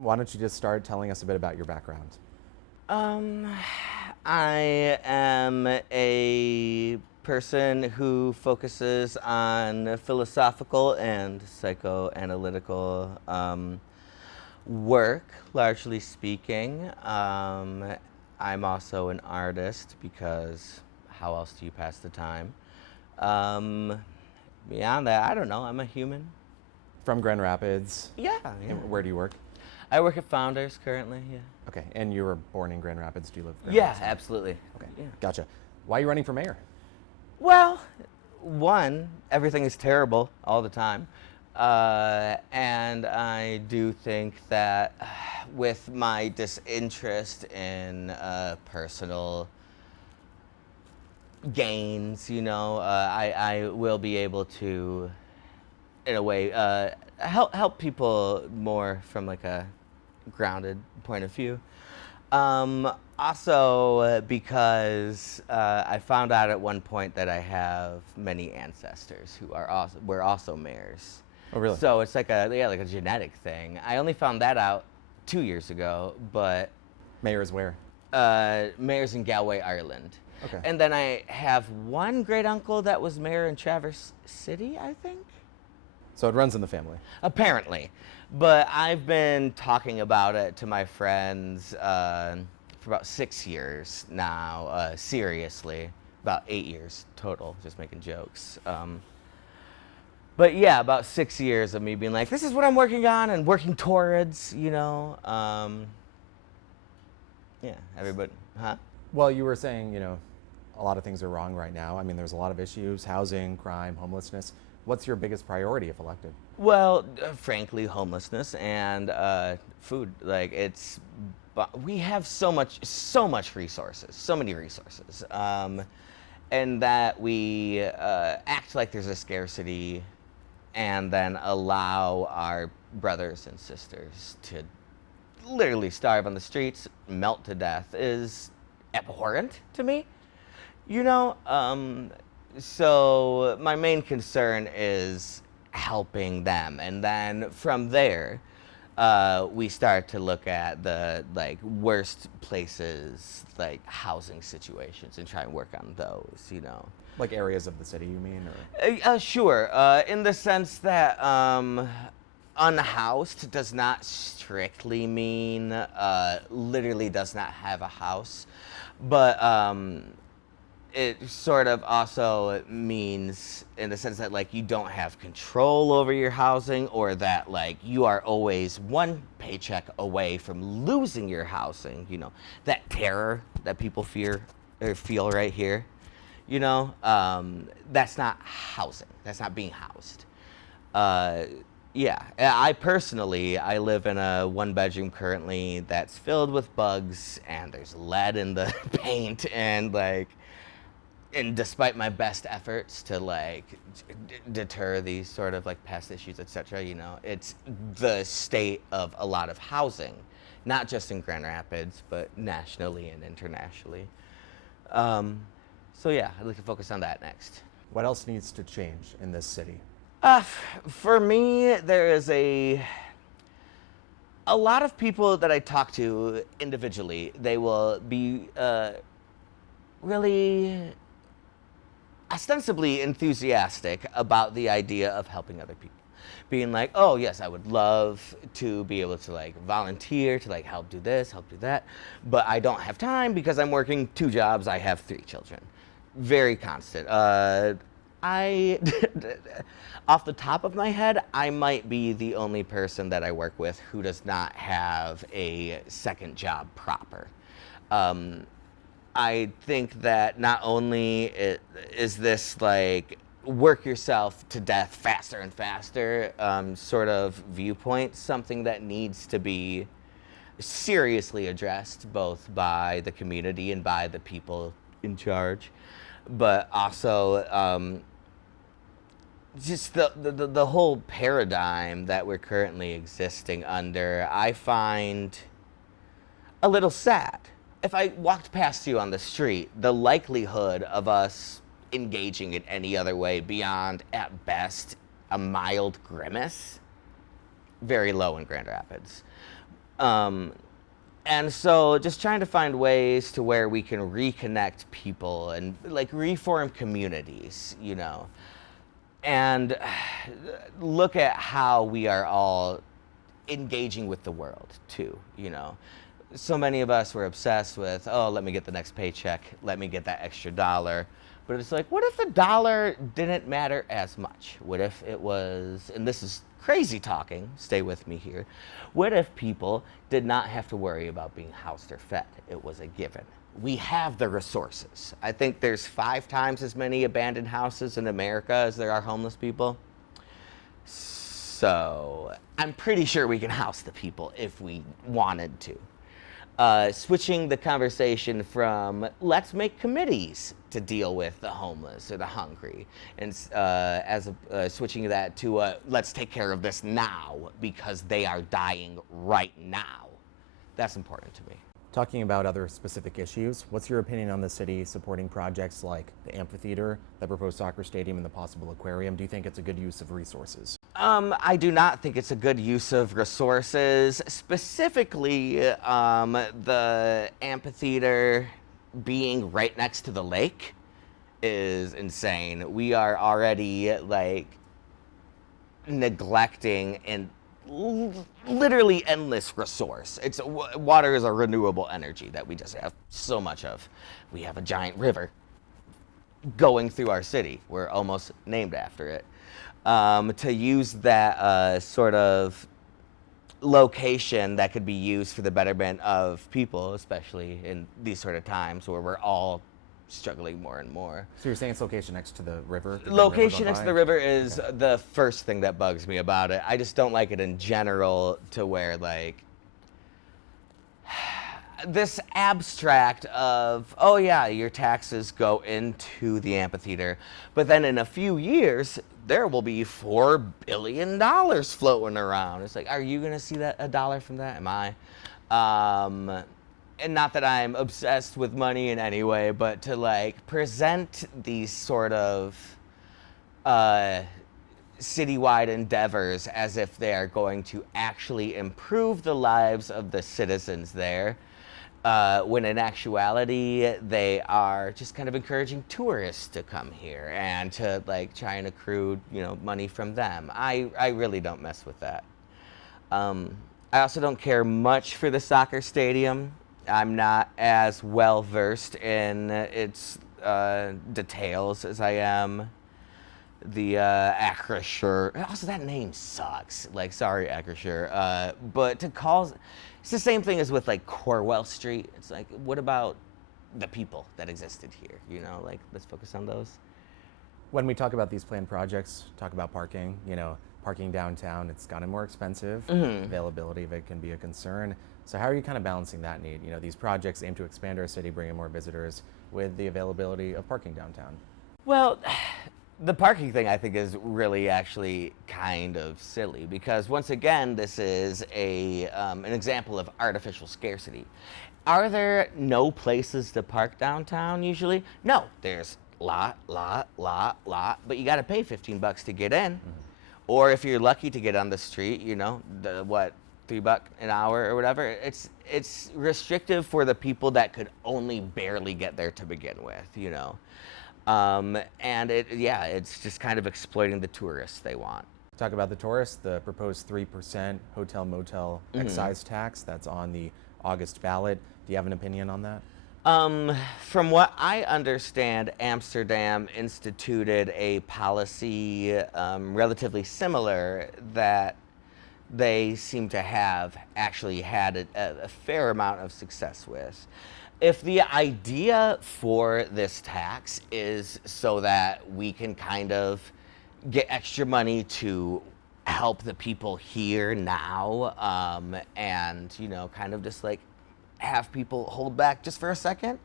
Why don't you just start telling us a bit about your background? Um, I am a person who focuses on philosophical and psychoanalytical work, largely speaking. I'm also an artist because how else do you pass the time? Um, Beyond that, I don't know. I'm a human. From Grand Rapids. Yeah, yeah. And where do you work? I work at Founders currently. Yeah. Okay, and you were born in Grand Rapids. Do you live in Grand Yeah, Rapids now? absolutely. Okay, Yeah. gotcha. Why are you running for mayor? Well, one, everything is terrible all the time. And I do think that with my disinterest in personal gains, I will be able to, in a way, help people more from like a grounded point of view. Also, because I found out at one point that I have many ancestors who were also mayors. Oh, really? So it's like like a genetic thing. I only found that out 2 years ago, but Mayor is where? mayors in Galway, Ireland. Okay. And then I have one great uncle that was mayor in Traverse City, I think. So it runs in the family. Apparently. But I've been talking about it to my friends for about 6 years now, seriously. About 8 years total, just making jokes. But yeah, about 6 years of me being like, this is what I'm working on and working towards, yeah, everybody, huh? Well, you were saying, a lot of things are wrong right now. I mean, there's a lot of issues: housing, crime, homelessness. What's your biggest priority if elected? Well, frankly, homelessness and food. But we have so much resources, so many resources, and that we act like there's a scarcity, and then allow our brothers and sisters to literally starve on the streets, melt to death, is abhorrent to me. So my main concern is helping them, and then from there we start to look at the worst places, like housing situations, and try and work on those. Like areas of the city, you mean? Or Sure, in the sense that unhoused does not strictly mean literally does not have a house, but it sort of also means in the sense that you don't have control over your housing, or that you are always one paycheck away from losing your housing. That terror that people fear or feel right here. That's not housing. That's not being housed. Yeah, I personally, I live in a one-bedroom currently that's filled with bugs, and there's lead in the paint, and despite my best efforts to deter these sort of pest issues, etc., it's the state of a lot of housing, not just in Grand Rapids, but nationally and internationally. So yeah, I'd like to focus on that next. what else needs to change in this city? For me, there is a lot of people that I talk to individually. They will be really ostensibly enthusiastic about the idea of helping other people, being like, oh yes, I would love to be able to volunteer to help do this, help do that, but I don't have time because I'm working 2 jobs. I have 3 children. Very constant. I off the top of my head, I might be the only person that I work with who does not have a second job proper. I think that not only is this work yourself to death faster and faster sort of viewpoint something that needs to be seriously addressed both by the community and by the people in charge, but also just the whole paradigm that we're currently existing under, I find a little sad. If I walked past you on the street, the likelihood of us engaging in any other way beyond, at best, a mild grimace, very low in Grand Rapids. And so just trying to find ways to where we can reconnect people and like reform communities, you know, and look at how we are all engaging with the world too, you know. So many of us were obsessed with, oh, let me get the next paycheck, let me get that extra dollar. But it's like, what if the dollar didn't matter as much? What if it was, and this is crazy talking, stay with me here. What if people did not have to worry about being housed or fed? It was a given. We have the resources. I think there's 5 times as many abandoned houses in America as there are homeless people. So I'm pretty sure we can house the people if we wanted to. Switching the conversation from let's make committees to deal with the homeless or the hungry, and switching that to let's take care of this now because they are dying right now. That's important to me. Talking about other specific issues, what's your opinion on the city supporting projects like the amphitheater, the proposed soccer stadium, and the possible aquarium? Do you think it's a good use of resources? I do not think it's a good use of resources. Specifically, the amphitheater being right next to the lake is insane. We are already like neglecting and literally endless resource. Water is a renewable energy that we just have so much of. We have a giant river going through our city. We're almost named after it. To use that sort of location that could be used for the betterment of people, especially in these sort of times where we're all struggling more and more. So you're saying it's location next to the river? Location next to the river is the first thing that bugs me about it. I just don't like it in general, to where like this abstract of, oh yeah, your taxes go into the amphitheater, but then in a few years there will be $4 billion floating around. It's like, are you gonna see that a dollar from that? Am I? And not that I'm obsessed with money in any way, but to like present these sort of citywide endeavors as if they are going to actually improve the lives of the citizens there, when in actuality they are just kind of encouraging tourists to come here and to like try and accrue, you know, money from them. I really don't mess with that. I also don't care much for the soccer stadium. I'm not as well versed in its details as I am the Acrisure. Also, that name sucks. Like, sorry, Acrisure. But to call, it's the same thing as with like Corwell Street. It's like, what about the people that existed here? You know, like, let's focus on those. When we talk about these planned projects, talk about parking, you know, parking downtown, it's gotten more expensive. Mm-hmm. Availability of it can be a concern. So how are you kind of balancing that need? You know, these projects aim to expand our city, bring in more visitors with the availability of parking downtown. Well, the parking thing I think is really actually kind of silly, because once again, this is an example of artificial scarcity. Are there no places to park downtown usually? No, there's lot, but you got to pay $15 to get in. Mm-hmm. Or if you're lucky to get on the street, you know, $3 an hour or whatever. It's restrictive for the people that could only barely get there to begin with, you know. And it's just kind of exploiting the tourists they want. Talk about the tourists, the proposed 3% hotel motel excise tax that's on the August ballot. Do you have an opinion on that? From what I understand, Amsterdam instituted a policy relatively similar that they seem to have actually had a fair amount of success with. If the idea for this tax is so that we can kind of get extra money to help the people here now, and, you know, kind of just like have people hold back just for a second,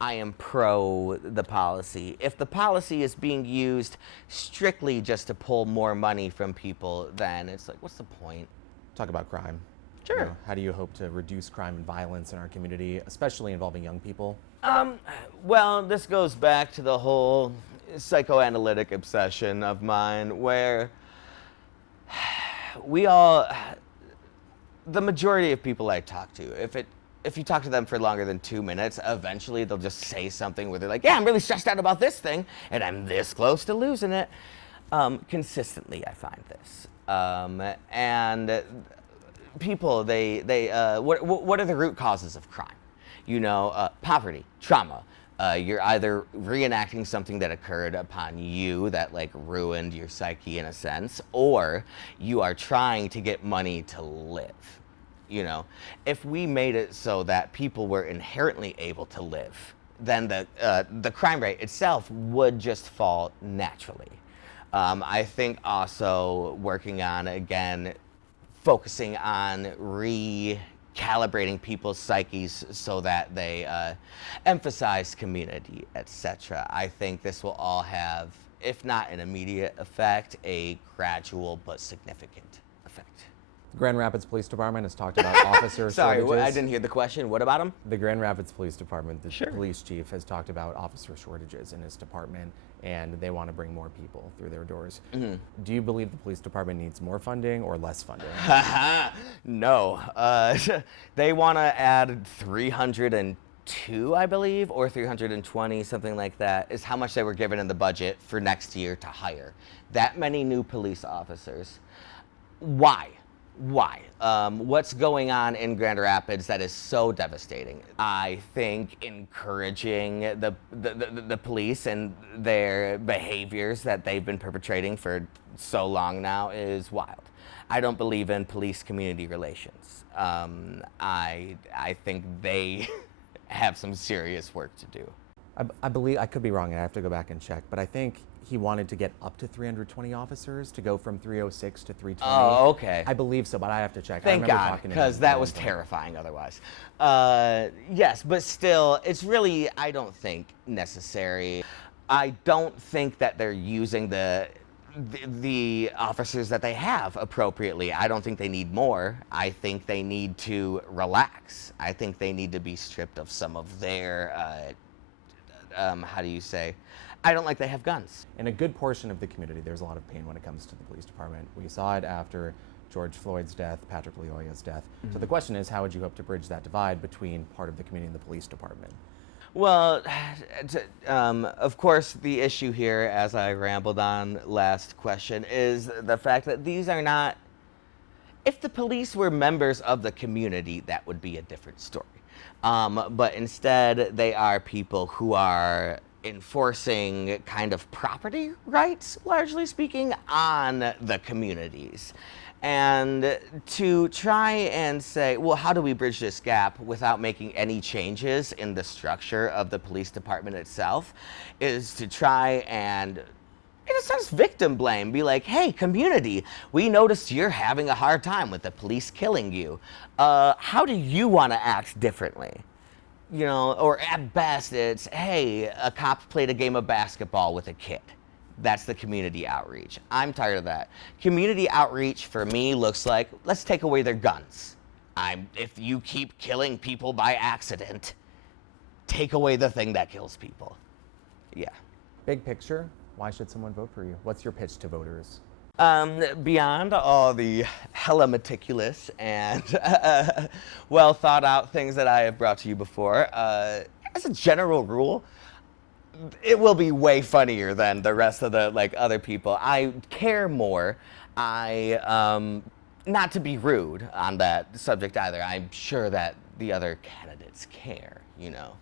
I am pro the policy. If the policy is being used strictly just to pull more money from people, then it's like, what's the point? Talk about crime. Sure. You know, how do you hope to reduce crime and violence in our community, especially involving young people? Well, this goes back to the whole psychoanalytic obsession of mine, where the majority of people I talk to, if you talk to them for longer than 2 minutes, eventually they'll just say something where they're like, yeah, I'm really stressed out about this thing, and I'm this close to losing it. Consistently, I find this. And people, what are the root causes of crime? You know, poverty, trauma. You're either reenacting something that occurred upon you that like ruined your psyche in a sense, or you are trying to get money to live. You know, if we made it so that people were inherently able to live, then the crime rate itself would just fall naturally. I think also working on, again, focusing on recalibrating people's psyches so that they emphasize community, etc. I think this will all have, if not an immediate effect, a gradual but significant effect. Grand Rapids Police Department has talked about officer Sorry, shortages. I didn't hear the question. What about them? The Grand Rapids Police Department, the Sure. police chief, has talked about officer shortages in his department, and they want to bring more people through their doors. Mm-hmm. Do you believe the police department needs more funding or less funding? No. They want to add 302, I believe, or 320, something like that, is how much they were given in the budget for next year to hire. That many new police officers. Why? Why? What's going on in Grand Rapids that is so devastating? I think encouraging the police and their behaviors that they've been perpetrating for so long now is wild. I don't believe in police-community relations. I think they have some serious work to do. I believe, I could be wrong, and I have to go back and check, but I think he wanted to get up to 320 officers to go from 306 to 320. Oh, okay. I believe so, but I have to check. Thank I remember God, talking to him because a that long was time. terrifying otherwise. Yes, but still, it's really, I don't think, necessary. I don't think that they're using the officers that they have appropriately. I don't think they need more. I think they need to relax. I think they need to be stripped of some of their, how do you say? I don't like they have guns. In a good portion of the community, there's a lot of pain when it comes to the police department. We saw it after George Floyd's death, Patrick Lyoya's death. Mm-hmm. So the question is, how would you hope to bridge that divide between part of the community and the police department? Well, of course, the issue here, as I rambled on last question, is the fact that these are not, if the police were members of the community, that would be a different story. But instead, they are people who are enforcing kind of property rights, largely speaking, on the communities. And to try and say, well, how do we bridge this gap without making any changes in the structure of the police department itself, is to try and, in a sense, victim blame. Be like, hey, community, we noticed you're having a hard time with the police killing you. How do you want to act differently? You know, or at best it's, hey, a cop played a game of basketball with a kid. That's the community outreach. I'm tired of that. Community outreach for me looks like, let's take away their guns. If you keep killing people by accident, take away the thing that kills people. Yeah. Big picture, why should someone vote for you? What's your pitch to voters? Beyond all the hella meticulous and well thought out things that I have brought to you before, as a general rule, it will be way funnier than the rest of the other people. I care more. Not to be rude on that subject either. I'm sure that the other candidates care, you know.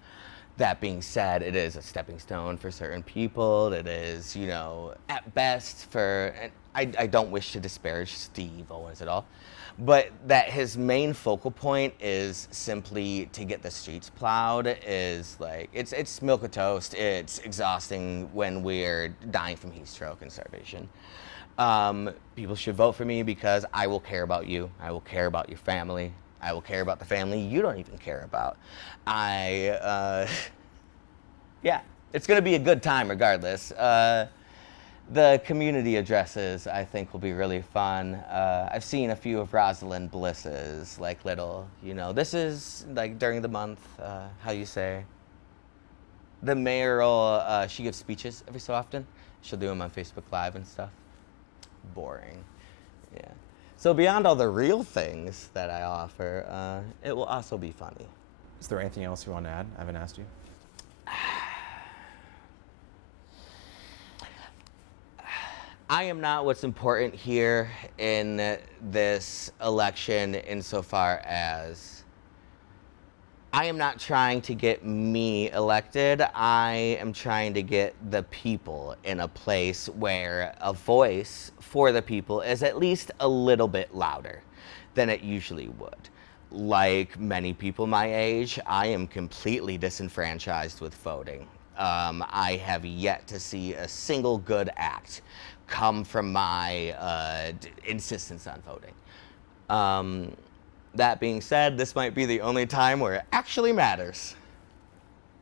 That being said, it is a stepping stone for certain people. It is, you know, at best for, and I don't wish to disparage Steve Owens at all, but that his main focal point is simply to get the streets plowed is like, it's milquetoast. It's exhausting when we're dying from heat stroke and starvation. People should vote for me because I will care about you. I will care about your family. I will care about the family you don't even care about. Yeah, it's going to be a good time regardless. The community addresses, I think, will be really fun. I've seen a few of Rosalind Bliss's, little, you know, this is, during the month, how you say, the mayoral, she gives speeches every so often. She'll do them on Facebook Live and stuff. Boring. Yeah. So beyond all the real things that I offer, it will also be funny. Is there anything else you want to add? I haven't asked you. I am not what's important here in this election insofar as I am not trying to get me elected. I am trying to get the people in a place where a voice for the people is at least a little bit louder than it usually would. Like many people my age, I am completely disenfranchised with voting. I have yet to see a single good act come from my insistence on voting. That being said, this might be the only time where it actually matters.